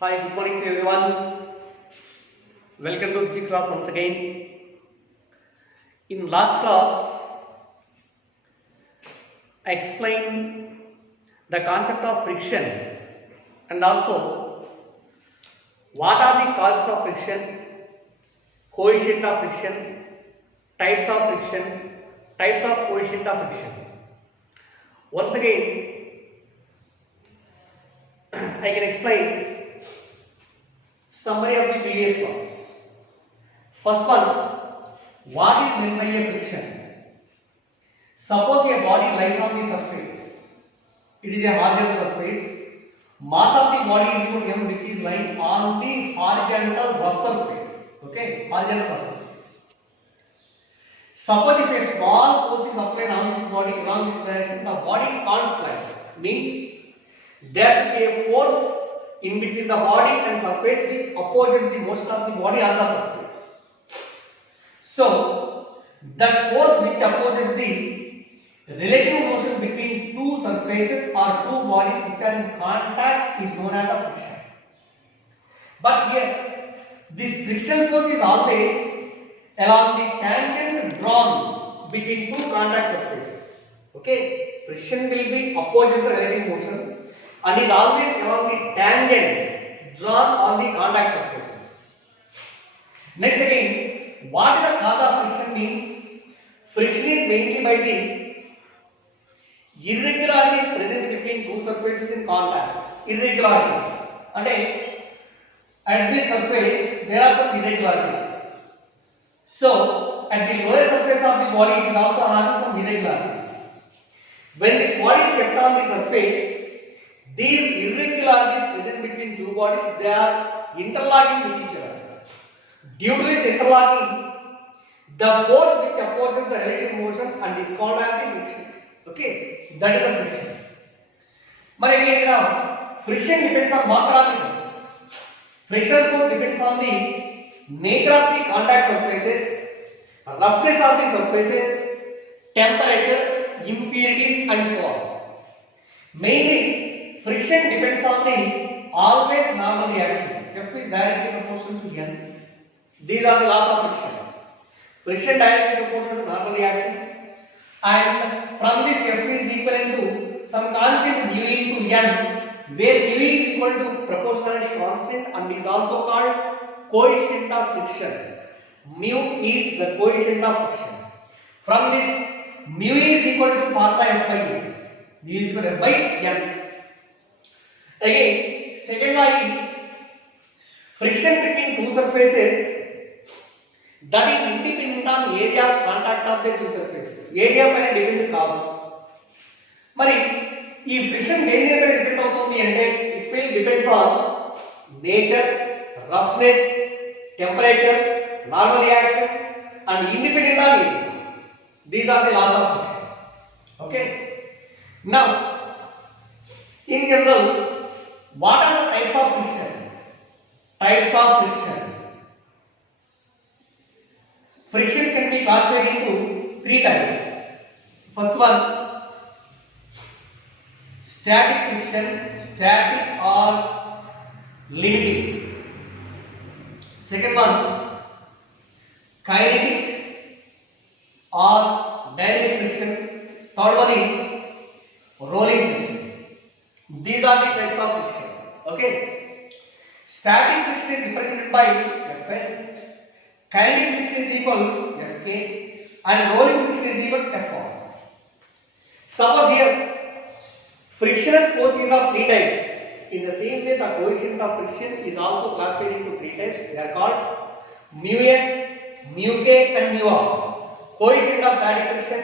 Hi, good morning to everyone. Welcome to physics class once again. In last class, I explained the concept of friction and also what are the causes of friction, coefficient of friction, types of friction, types of coefficient of friction. Once again, I can explain summary of the previous class. First one, what is meant by a friction? Suppose a body lies on the surface. It is a horizontal surface. Mass of the body is equal to m, which is lying on the horizontal rough surface. Okay, horizontal rough surface. Suppose if a small force is applied on this body along this direction, the body can't slide. Means there should be a force in between the body and surface which opposes the motion of the body on the surface. So that force which opposes the relative motion between two surfaces or two bodies which are in contact is known as the friction. But here this frictional force is always along the tangent drawn between two contact surfaces. Okay, friction will be opposes the relative motion and is always along the tangent drawn on the contact surfaces. Next again, what is the cause of friction means? Friction is mainly by the irregularities present between two surfaces in contact. Irregularities. And at this surface there are some irregularities. So at the lower surface of the body it is also having some irregularities. When this body is kept on the surface, these irregularities present between two bodies, they are interlocking with each other. Due to this interlocking, the force which opposes the relative motion and is called as the friction. Okay, that is the friction. But again, friction depends on what parameters. Friction force depends on the nature of the contact surfaces, roughness of the surfaces, temperature, impurities, and so on. Mainly, friction depends on the always normal reaction. F is directly proportional to N. These are the laws of friction. Friction directly proportional to normal reaction. And from this F is equivalent to some constant mu into N, where mu is equal to proportionality constant and is also called coefficient of friction. Mu is the coefficient of friction. From this, mu is equal to formula F by U. Mu is equal to F by N. Again, second law is friction between two surfaces that is independent on area of contact of the two surfaces. Area పైన depend కాదు. మరి ఈ friction దేని మీద depend అవుతుంది అంటే it will depends on nature, roughness, temperature, normal reaction and independent on area. These are the laws of friction. Okay, now in general, what are the types of friction? Types of friction. Friction can be classified into three types. First one, static friction, static or limiting. Second one, kinetic or dynamic friction. Third one is rolling friction. These are the types of friction. Okay. Static friction is represented by Fs. Kinetic friction is equal to Fk. And rolling friction is equal to F1. Suppose here frictional force is of three types. In the same way, the coefficient of friction is also classified into three types. They are called mu s, mu k, and mu r. Coefficient of static friction,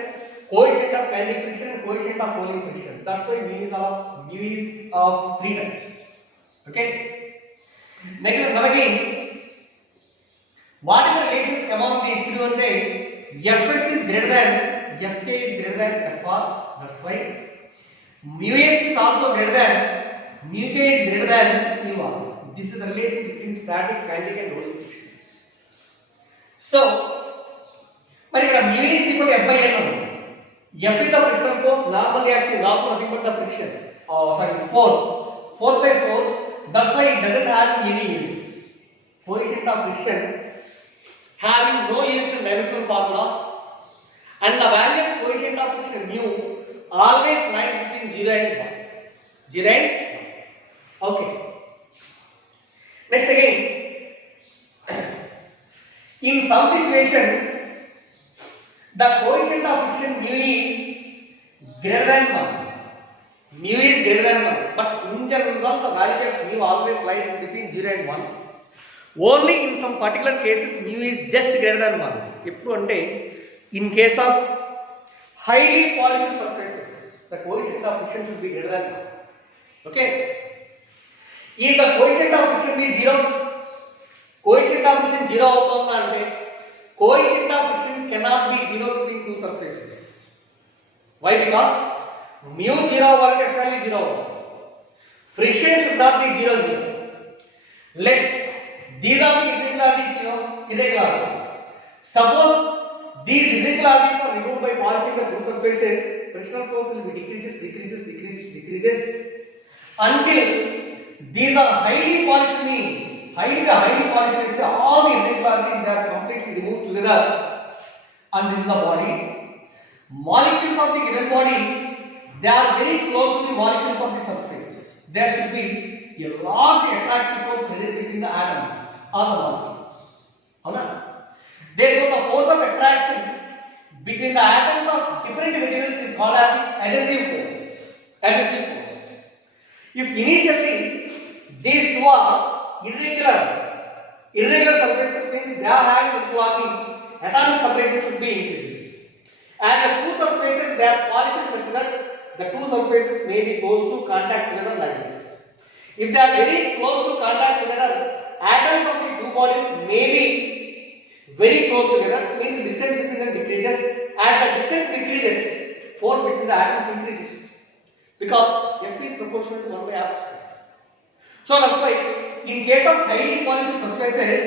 coefficient of kinetic friction, and coefficient of rolling friction. That's why mu is of three types. Okay. Now again, what is the relation among these three? Ante Fs is greater than Fk is greater than Fr. That's why mu s is also greater than mu k is greater than mu r. This is the relation between static, kinetic, and rolling frictions. So, but if mu is equal to F by N, F is the frictional force. Normal reaction is also nothing but the friction. Force. Force by force. that's why it doesn't have any units. Coefficient of friction having no units in dimensional formulas, and the value of coefficient of friction mu always lies between 0 and 1. 0 and 1. Okay. Next again, in some situations, the coefficient of friction mu is greater than 1. Mu is greater than 1. But in general, the value of mu always lies between 0 and 1. Only in some particular cases, mu is just greater than 1. Eppudu ante, in case of highly polished surfaces, the coefficient of friction should be greater than 1. Okay? If the coefficient of friction is 0, coefficient of friction 0 avutunda ante, coefficient of friction cannot be 0 between two surfaces. Why? Because mu 0 avalli definitely 0 avalli. Friction should not be 0 0. Let these are the irregularities, irregularities. Suppose these irregularities are removed by polishing the two surfaces, frictional force will be decreases until these are highly polished means. Highly polished means all the irregularities they are completely removed together, and this is the body. Molecules of the given body, they are very close to the molecules of the surface. There should be a large attractive force present between the atoms or the molecules. Therefore, the force of attraction between the atoms of different materials is called as adhesive force. Adhesive force. If initially these two are irregular surfaces, means they are having interlocking, atomic separation should be increased. And the two surfaces they are polished such that the two surfaces may be close to contact together like this. If they are very close to contact together, atoms of the two bodies may be very close together, means distance between them decreases, and the distance decreases, force between the atoms increases, because F is proportional to 1 by r square. So that's why in case of highly polished surfaces,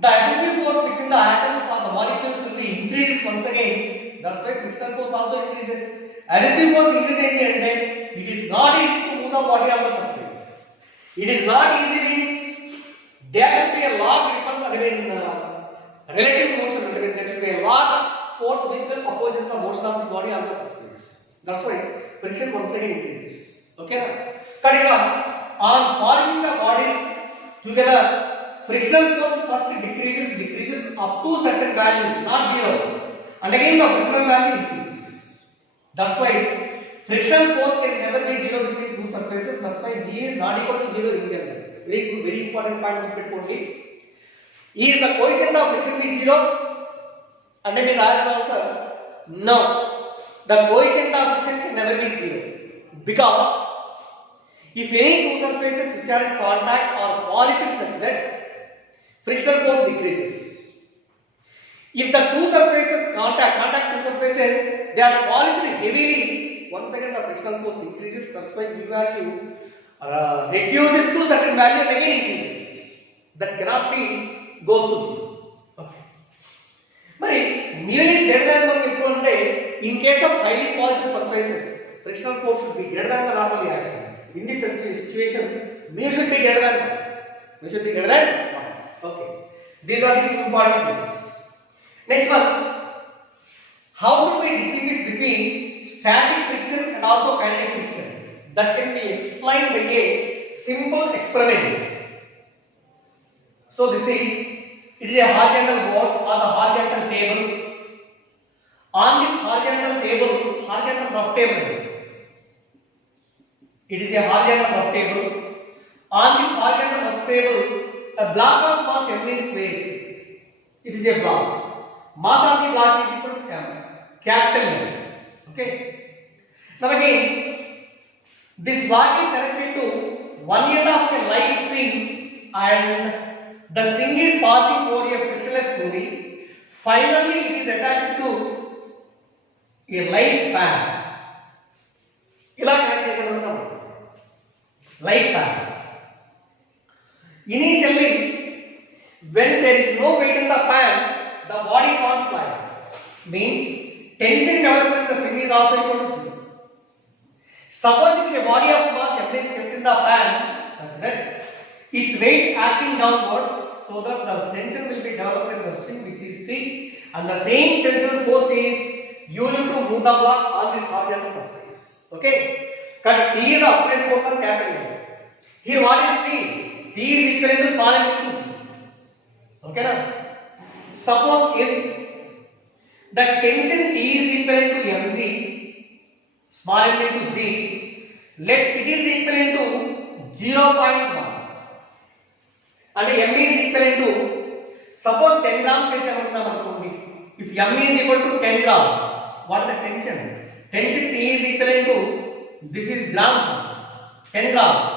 the adhesive force between the atoms or the molecules will be increased once again. That's why frictional force also increases. Adhesive force increases and then it is not easy to move the body on the surface. It is not easy means there should be a large relative motion. There should be a large force which will opposes the motion of the body on the surface. That's why friction once again increases. Okay na? On polishing the bodies together, frictional force first decreases up to certain value, not 0. And again the frictional value increases. That's why frictional force can never be 0 between two surfaces. That's why V is not equal to 0 in general. Very good, very important point to put. Is the coefficient of friction be 0? And then the answer, no. The coefficient of friction can never be 0. Because if any two surfaces which are in contact are polished such that frictional force decreases. If the two surfaces contact two surfaces, they are polished heavily, once again the frictional force increases. That's why V value reduces to certain value and again increases. That cannot be goes to 0. Okay. But mu is greater than 1 in case of highly polished surfaces, frictional force should be greater than the normal reaction. In this situation, mu should be greater than 1. Mu should be greater than 1. Okay. These are the two important cases. Next one, how should we distinguish between static friction and also kinetic friction? That can be explained by a simple experiment. So it is a horizontal board or the horizontal table. On this horizontal rough table, it is a horizontal rough table. On this horizontal rough table, a block of mass M is placed. It is a block. Mass of the block is equal to capital M. Okay. Now again, this block is connected to one end of a light string and the string is passing over a frictionless fluid. Finally, it is attached to a light pan. Light pan. Initially, when there is no weight in the pan, the body can't slide. Means tension development in the string is also equal to 0. Suppose if a body of mass m is kept in the fan such that its weight acting downwards, so that the tension will be developed in the string which is T, and the same tension force is used to move the block on this horizontal surface. Okay, but T is the applied force on capital M. Here what is T? T is equivalent to small m into G. Okay now, suppose if the tension T is equivalent to mg, small m into G, let it is equivalent to 0.1 and m is equivalent to, suppose 10 grams చేసామనుకున్నాం అనుకోండి. If m is equal to 10 grams, what is the tension? Tension T is equivalent to, this is grams, 10 grams.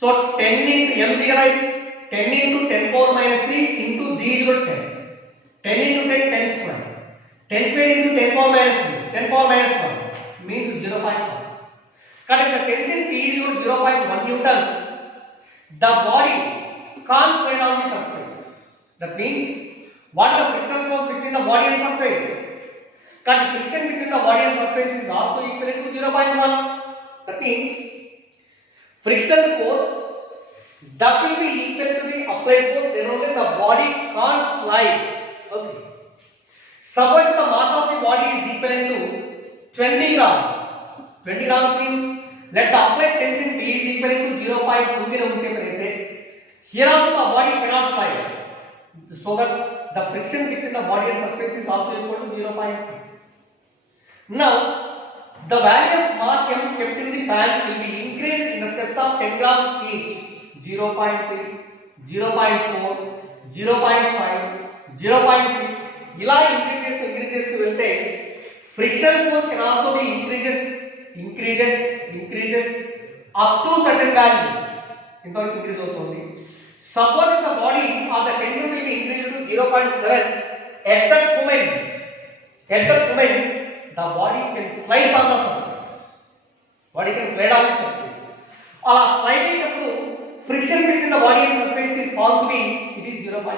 So 10 into mg, right? 10 into 10 power minus 3 into G is equal to 10. 10 into 10, 10 square. 10 square into 10 power minus 3, 10 power minus 1 means 0.1. But if the tension P is equal to 0.1 Newton, the body can't slide on the surface. That means, what is the frictional force between the body and surface? But friction between the body and surface is also equivalent to 0.1. That means, frictional force that will be equal to the applied force, then only the body can't slide. Okay. Suppose the mass of the body is equivalent to 20 grams. 20 grams means, let the applied tension P is equivalent to 0.2. Here also the body cannot slide, so that the friction between the body and surface is also equal to 0.2. Now, the value of mass m kept in the fan will be increased in the steps of 10 grams each. 0.3, 0.4, 0.5, 0.6. ఇలా increases to వెళ్తే frictional force can also be increases up to certain value. ఇంతవరకు increase అవుతుంది. Suppose the body or the tension will be increased to 0.7, at that moment the body can slide on the surface. Body can slide on the surface. అలా sliding అప్పుడు friction between the body and surface is found to be, it is 0.5.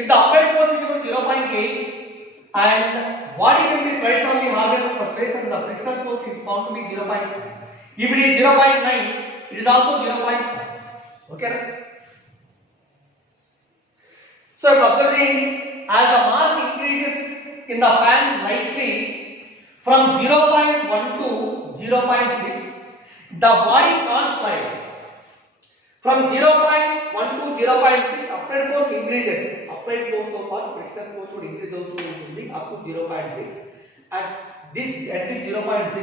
If the applied force is equal to 0.8 and body can be slided on the horizontal surface and the frictional force is found to be 0.5. If it is 0.9, it is also 0.5. Okay? So observing, as the mass increases in the fan lightly from 0.1 to 0.6, the body can't slide. From 0.1 to 0.6, applied force increases. Applied force so far, frictional force would increase up to 0.6. At this 0.6,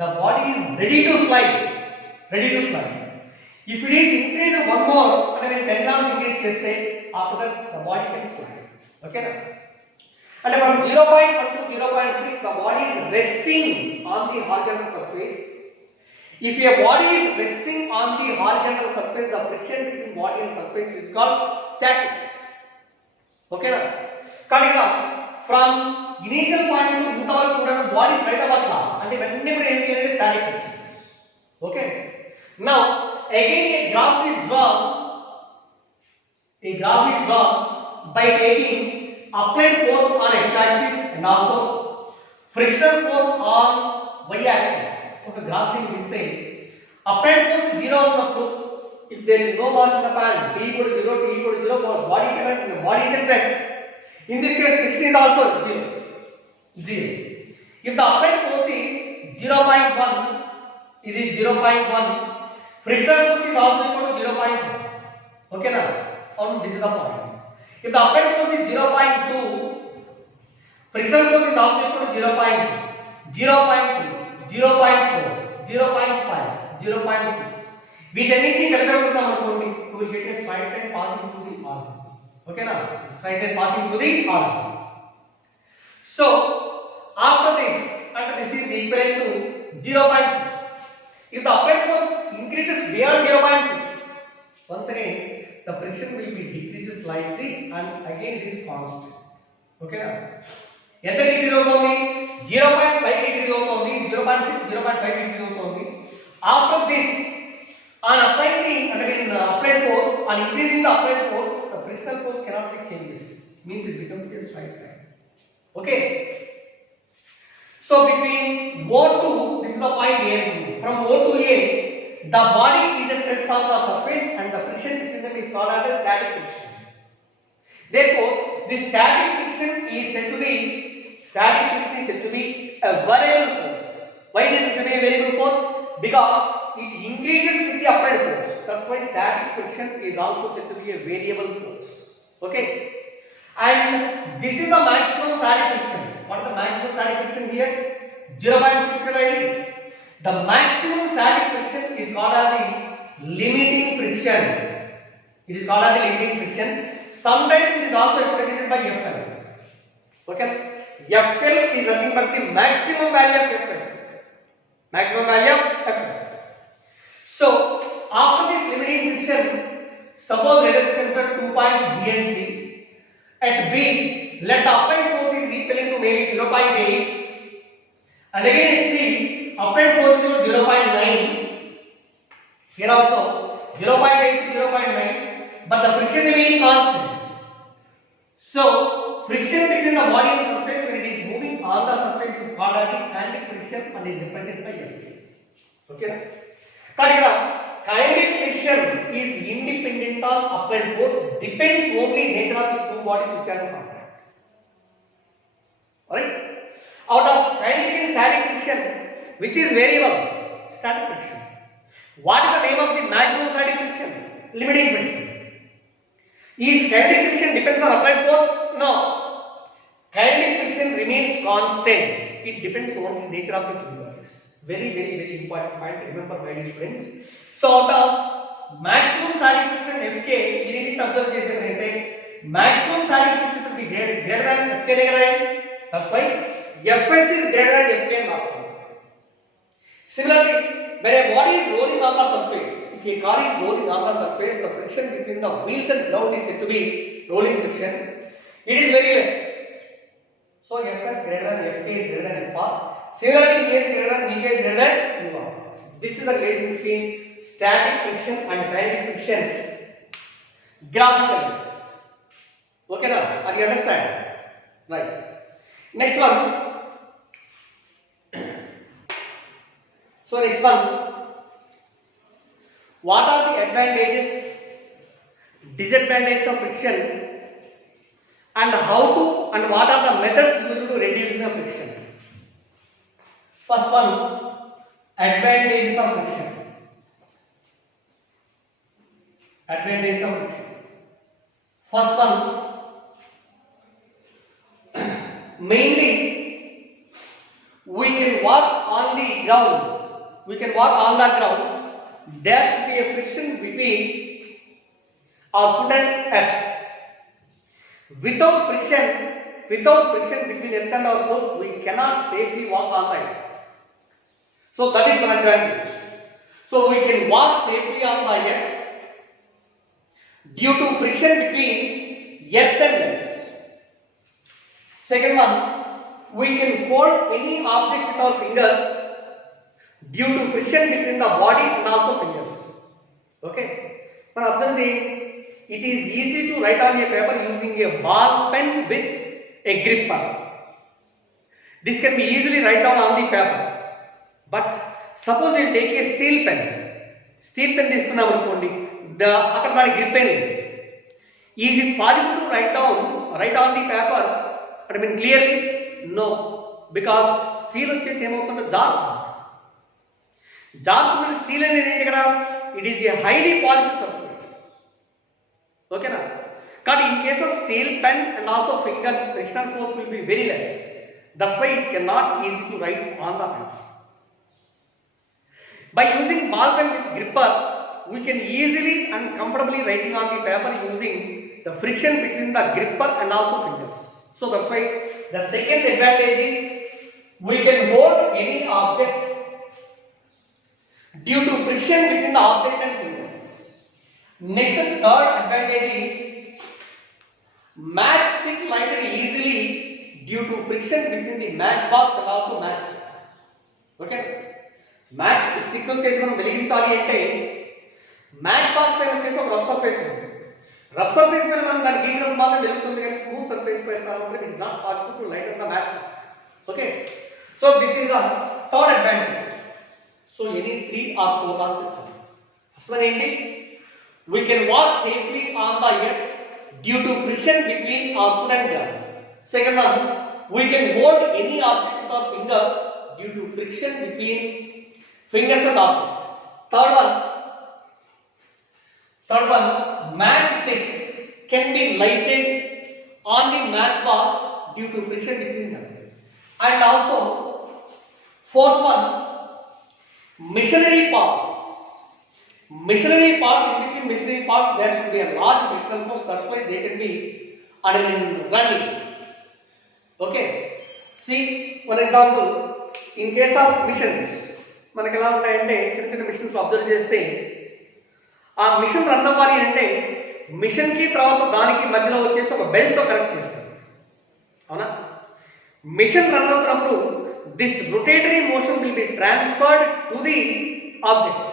the body is ready to slide. If it is increased one more, and then 10 grams increase cheste, after that the body can slide. Okay? And from 0.1 to 0.6, the body is resting on the horizontal surface. If a body is resting on the horizontal surface, the friction between body and surface is called static. Okay? From initial point to intavaraku kuda body slide avatla ante venne kuda enti ante static friction. Okay? Now again a graph is drawn by taking applied force on x axis and also frictional force on y axis. ఒక graph ని ఇస్తే applied force 0 ఉన్నప్పుడు, if there is no mass in the fan, T equal to 0, body is at rest. In this case, friction is also 0. If the applied force is 0.1, it is 0.1. Frictional force is also equal to 0.1. Okay now? This is the point. If the applied force is 0.2, frictional force is also equal to 0.2, 0.3, 0.4, 0.5, 0.6. వీటన్నిటిని కలిపేస్తున్నాం అనుకోండి, you will get a straight line passing through the origin. Okay now? Straight line passing through the origin. So after this is equal to 0.6. If the applied force increases beyond 0.6, once again the friction will be decreases slightly and again it is constant. Okay now? ఎంత degrees అవుతుంది? 0.5 degrees అవుతుంది, 0.6, 0.5 degrees అవుతుంది. After this, on applying the applied force, on increasing the applied force, the frictional force cannot be changes. Means it becomes a straight line. Okay. So between O2, this is the point A1, the body is at rest on the surface and the friction between them is called as static friction. Therefore, the static friction is said to be a variable force. Why it is said to be a variable force? Because it increases with the applied force. That's why static friction is also said to be a variable force. Okay. And this is the maximum static friction. What is the maximum static friction here? 0.6 The maximum static friction is called as the limiting friction. It is called as the limiting friction. Sometimes it is also represented by Fl. Okay. Fl is nothing but the maximum value of Fs. Maximum value of Fs. So after this limiting friction, suppose let us consider 2 points B and C. At B, let the applied force is equal to maybe 0.8, and again at C, applied force is 0.9. Here also 0.8 to 0.9, but the friction remaining constant. So friction between the body and surface when it is moving on the surface is called as the kinetic friction and is represented by F. Okay. Kinetic friction is independent on applied force, depends only nature of the two bodies which are in contact. Alright? Out of kinetic and static friction, which is variable? Static friction. What is the name of the maximum static friction? Limiting friction. Is kinetic friction depends on applied force? No. Kinetic friction remains constant. It depends on the nature of the two bodies. Very important point. Remember, my dear students. So out of maximum static friction Fk, you need to observe maximum static friction should be greater than Fk. That's why Fs is greater than Fk and also. Similarly, when a body is rolling on the surface, if a car is rolling on the surface, the friction between the wheels and ground is said to be rolling friction. It is very less. So Fs greater than Fk is greater than Fr. Similarly, K is greater than Vk is greater than Vr. This is the relation between static friction and kinetic friction graphically. Okay now, are you understand? Right. Next one. So next one. What are the advantages, disadvantages of friction, and what are the methods used to reduce the friction? First one, advantages of friction. Advantages of friction. First one, mainly we can walk on the ground. There should be a friction between our foot and earth. Without friction between earth and our foot, we cannot safely walk on the earth. So that is one advantage. So we can walk safely on the earth due to friction between earth and us. Second one, we can hold any object with our fingers due to friction between the body and also fingers. Okay. Now observe, it is easy to write on a paper using a ball pen with a gripper. This can be easily write down on the paper. But suppose you take a steel pen. Steel pen తీసుకున్నాం అనుకోండి, అక్కడ దాని grip అయింది. Is it possible to write on the paper? I mean clearly no, because steel వచ్చేసి ఏమవుతుందో జారుతుంది. Steel అనేది ఏంటి కదా? It is a highly polished surface. Okay na? But in case of steel pen and also fingers, frictional force will be very less. That's why it cannot easy to write on the pen. By using ball pen with gripper, we can easily and comfortably writing on the paper using the friction between the gripper and also fingers. So that's why the second advantage is we can hold any object due to friction between the object and fingers. Next, third advantage is matchstick lighted easily due to friction between the matchbox and also matchstick. Okay. Match stick వచ్చేసి మనం వెలిగించాలి అంటే match box పైన వచ్చేసి ఒక rough surface ఉంటుంది. Rough surface పైన మనం దాన్ని గీసినప్పుడు మాత్రం వెలుగుతుంది, కానీ స్మూత్ సర్ఫేస్ పైన మాత్రం it is not possible to light up the match. Okay. So this is the third advantage. So any 3 or 4 laws తెచ్చాం. First one ఏంటి? We can walk safely on the earth due to friction between our foot and ground. Second one, we can hold any object with our fingers due to friction between fingers and object. Third one, matchstick can be lighted on the matchbox due to friction between them. And also, fourth one, machinery parts. Machinery parts, in between machinery parts, there should be a large frictional force. That's why they can be running. Okay. See one example. In case of missions, మనకి ఎలా ఉంటాయంటే చిన్న చిన్న machines observe చేస్తే ఆ machine run అవ్వాలి అంటే machine కి తర్వాత దానికి మధ్యలో వచ్చేసి ఒక బెల్ట్ తో కనెక్ట్ చేస్తారు. అవునా? మిషన్ రన్ అవుతున్నప్పుడు this rotatory motion will be transferred to the object.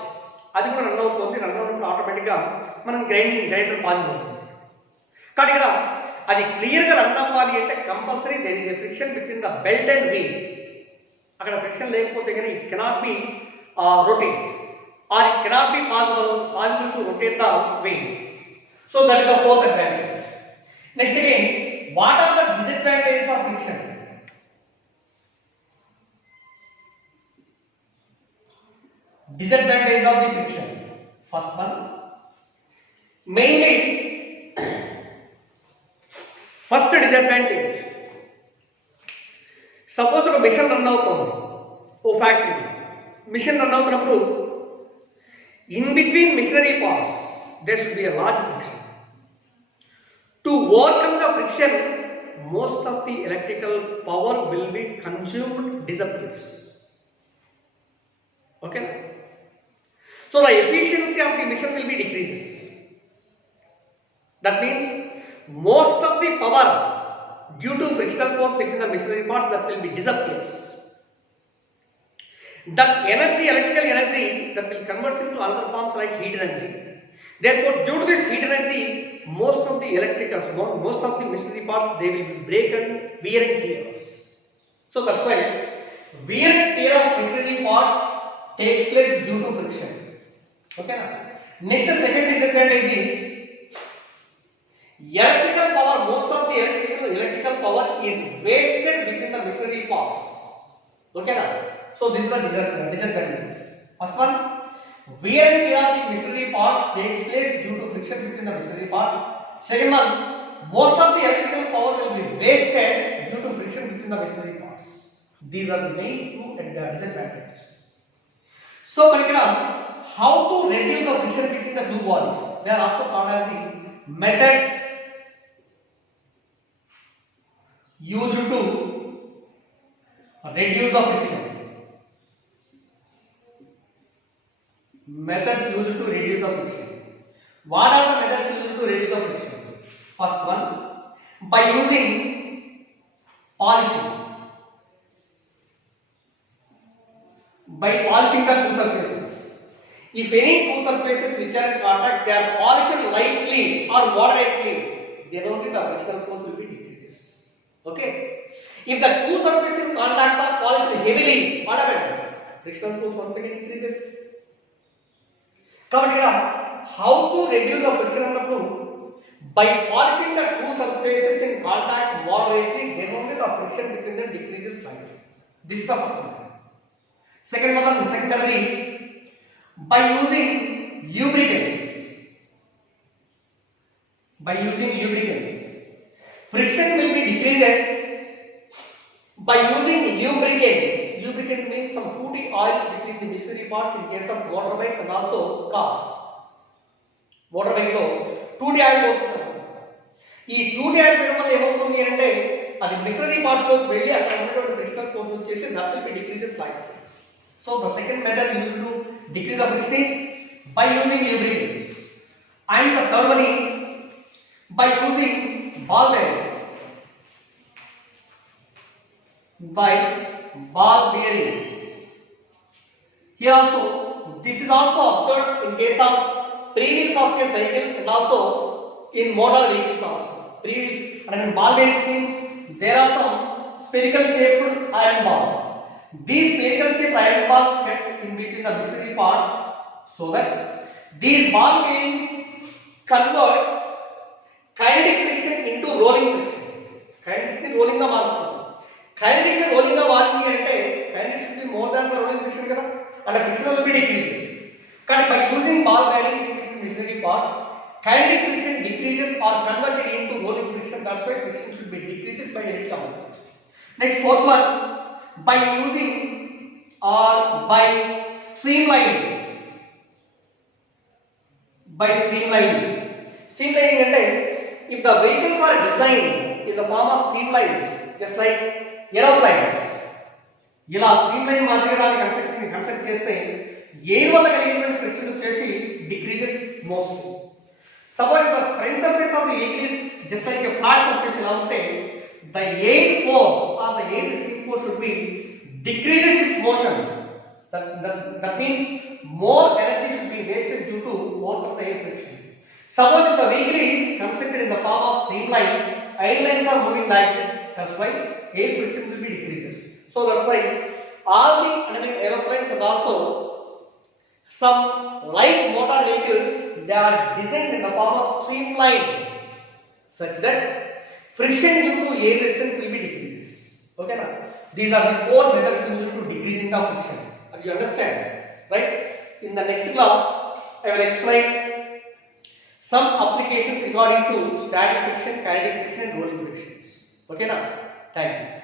అది కూడా రన్ అవుతున్నప్పుడు ఆటోమేటిక్గా మనం గ్రైండర్ పాజిబుల్ అవుతుంది. కానీ ఇక్కడ అది క్లియర్గా రన్ అవ్వాలి అంటే compulsory there is a friction between the belt and wheel. అక్కడ ఫ్రిక్షన్ లేకపోతే కానీ it cannot be rotate or it cannot be possible to rotate the wheels. So that is the fourth advantage. Next again, what are the disadvantages of friction? Disadvantage of the friction. First one, mainly first disadvantage. Suppose ఒక machine run అవుతుంది, ఓ factory machine run అవుతున్నప్పుడు in between machinery parts there should be a large friction. To overcome the friction, most of the electrical power will be consumed, disappears. Okay. So the efficiency of the machine will be decreases. That means most of the power due to frictional force between the machinery parts that will be disappears. That energy, electrical energy, that will convert into other forms like heat energy. Therefore, due to this heat energy, most of the most of the machinery parts, they will be broken, wear and tears. So that's why wear and tear of machinery parts takes place due to friction. Okay. Next, the second disadvantage is electrical power. Most of the electrical power is wasted between the machinery parts. Okay. So this is the disadvantages. First one, wear and tear of the machinery parts takes place due to friction between the machinery parts. Second one, most of the electrical power will be wasted due to friction between the machinery parts. These are the main two disadvantages. So, how to reduce the friction between the two bodies? They are also called as the methods used to reduce the friction. Methods used to reduce the friction. What are the methods used to reduce the friction? First one, by using polishing. By polishing the two surfaces. If any two surfaces which are in contact, they are polished lightly or moderately, then only the frictional force will be decreases. Okay. If the two surfaces in contact are polished heavily, what happens? Frictional force once again increases. How to reduce the friction on by polishing the two surfaces in contact moderately, then only the friction between them decreases slightly. This is the first one. Secondly, by using lubricants. By using lubricants, friction will be decreases. By using lubricants, lubricant means some foodie oils between the machinery parts in case of motorbikes and also cars. Motorbike lo 2D oil పోస్తారు. ఈ 2D oil పెట్టడం వల్ల ఏమవుతుంది అంటే అది machinery parts లోకి వెళ్ళి అక్కడ ఉన్నటువంటి frictional force వచ్చేసి that will be decreases slightly. So the second method used to decrease the friction is by using lubricants. And the third one is by using ball bearings. By ball bearings. Here also, this is also observed in case of pre-wheels of a cycle and also in motor vehicles also. Pre-wheel, and in ball bearings means there are some spherical shaped iron balls. These spherical shaped iron balls kept in between the machinery parts so that These ball bearings convert kinetic friction into rolling friction. Kinetic ni rolling ga marstundi. Kinetic ni rolling ga marindi ante kinetic should be more than the rolling friction kada, and the friction will be decreases. But by using ball bearing in between machinery parts, kinetic friction decreases or converted into rolling friction. That's why friction should be decreases by unit kilometer. Next, fourth one, by using or by streamlining. By streamlining. Streamlining ante, if the vehicles are designed in the form of streamlines, just like aeroplanes, ఇలా streamline మాదిరిగా దాన్ని construct చేస్తే air వల్ల కలిగినటువంటి friction వచ్చేసి decreases mostly. Suppose the front surface of the vehicle is just like a flat surface ఇలా ఉంటే the air force or the air restricting force should be decreases its motion. That means more energy should be wasted due to work of the air friction. Suppose if the vehicle is constructed in the form of streamline, airlines are moving like this. That's why air friction will be decreases. So that's why all the aeroplanes and also some light motor vehicles, they are designed in the form of streamline, such that friction due to air resistance will be decreases. Okay na? These are the four methods used to decreasing the friction. You understand, right? In the next class, I will explain some applications regarding to static friction, kinetic friction, and rolling frictions. Okay na? Thank you.